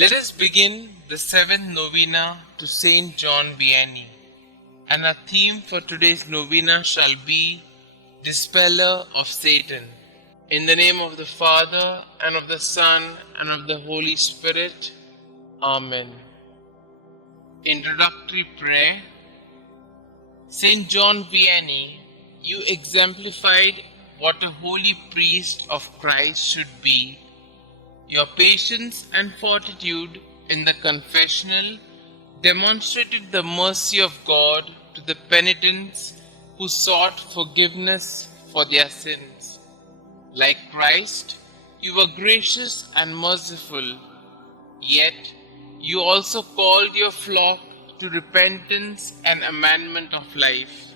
Let us begin the seventh novena to Saint John Vianney, and our theme for today's novena shall be Dispeller of Satan. In the name of the Father, and of the Son, and of the Holy Spirit. Amen. Introductory Prayer. Saint John Vianney, you exemplified what a holy priest of Christ should be. Your patience and fortitude in the confessional demonstrated the mercy of God to the penitents who sought forgiveness for their sins. Like Christ, you were gracious and merciful, yet you also called your flock to repentance and amendment of life.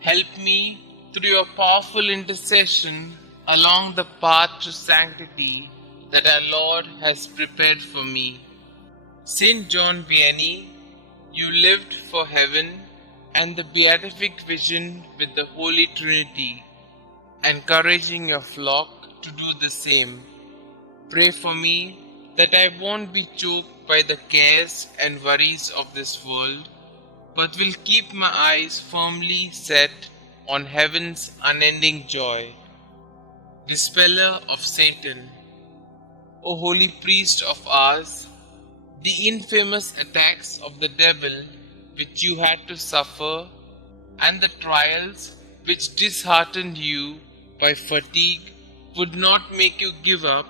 Help me, through your powerful intercession, along the path to sanctity that our Lord has prepared for me. Saint John Vianney, you lived for heaven and the beatific vision with the Holy Trinity, encouraging your flock to do the same. Pray for me that I won't be choked by the cares and worries of this world, but will keep my eyes firmly set on heaven's unending joy. Dispeller of Satan. O holy priest of ours, the infamous attacks of the devil which you had to suffer, and the trials which disheartened you by fatigue, would not make you give up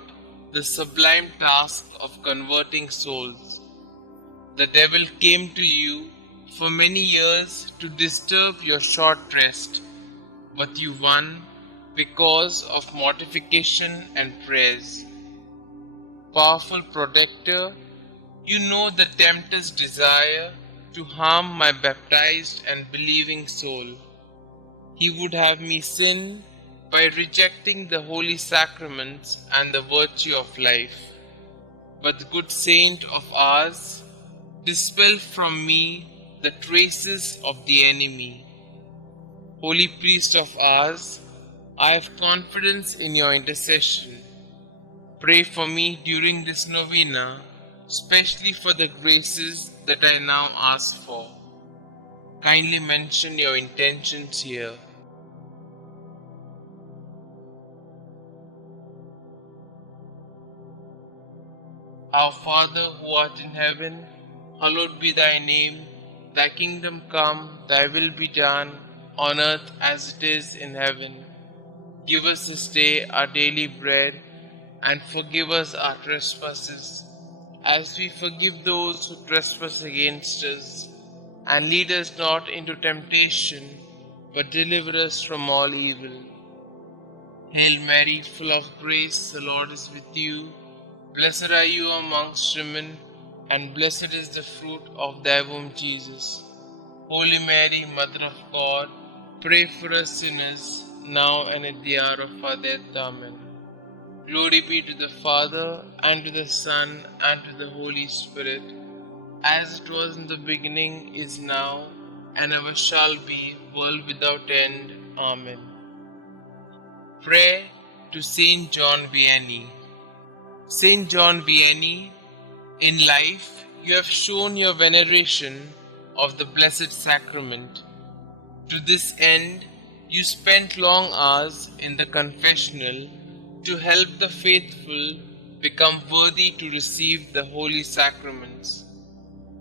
the sublime task of converting souls. The devil came to you for many years to disturb your short rest, but you won because of mortification and prayers. Powerful protector, you know the tempter's desire to harm my baptized and believing soul. He would have me sin by rejecting the holy sacraments and the virtue of life. But good saint of ours, dispel from me the traces of the enemy. Holy priest of ours, I have confidence in your intercession. Pray for me during this novena, especially for the graces that I now ask for. Kindly mention your intentions here. Our Father who art in heaven, hallowed be thy name. Thy kingdom come, thy will be done, on earth as it is in heaven. Give us this day our daily bread, and forgive us our trespasses, as we forgive those who trespass against us. And lead us not into temptation, but deliver us from all evil. Hail Mary, full of grace, the Lord is with you. Blessed are you amongst women, and blessed is the fruit of thy womb, Jesus. Holy Mary, Mother of God, pray for us sinners, now and at the hour of our death. Amen. Glory be to the Father, and to the Son, and to the Holy Spirit, as it was in the beginning, is now, and ever shall be, world without end. Amen. Prayer to Saint John Vianney. Saint John Vianney, in life you have shown your veneration of the Blessed Sacrament. To this end, you spent long hours in the confessional to help the faithful become worthy to receive the holy sacraments.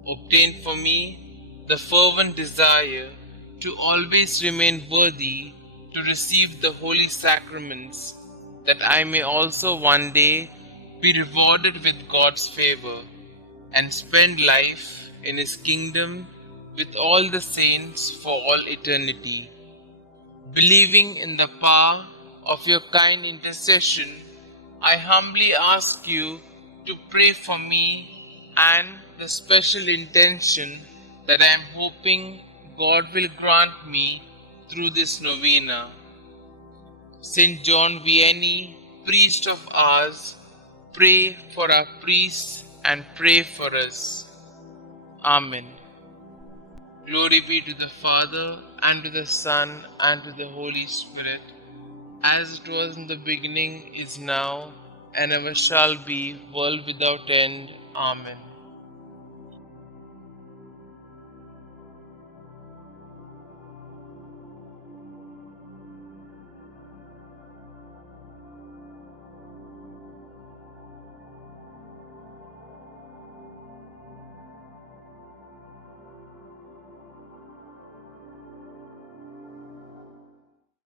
Obtain for me the fervent desire to always remain worthy to receive the holy sacraments, that I may also one day be rewarded with God's favor and spend life in His kingdom with all the saints for all eternity. Believing in the power of your kind intercession, I humbly ask you to pray for me and the special intention that I am hoping God will grant me through this novena. Saint John Vianney, priest of ours, pray for our priests and pray for us. Amen. Glory be to the Father, and to the Son, and to the Holy Spirit, as it was in the beginning, is now, and ever shall be, world without end. Amen.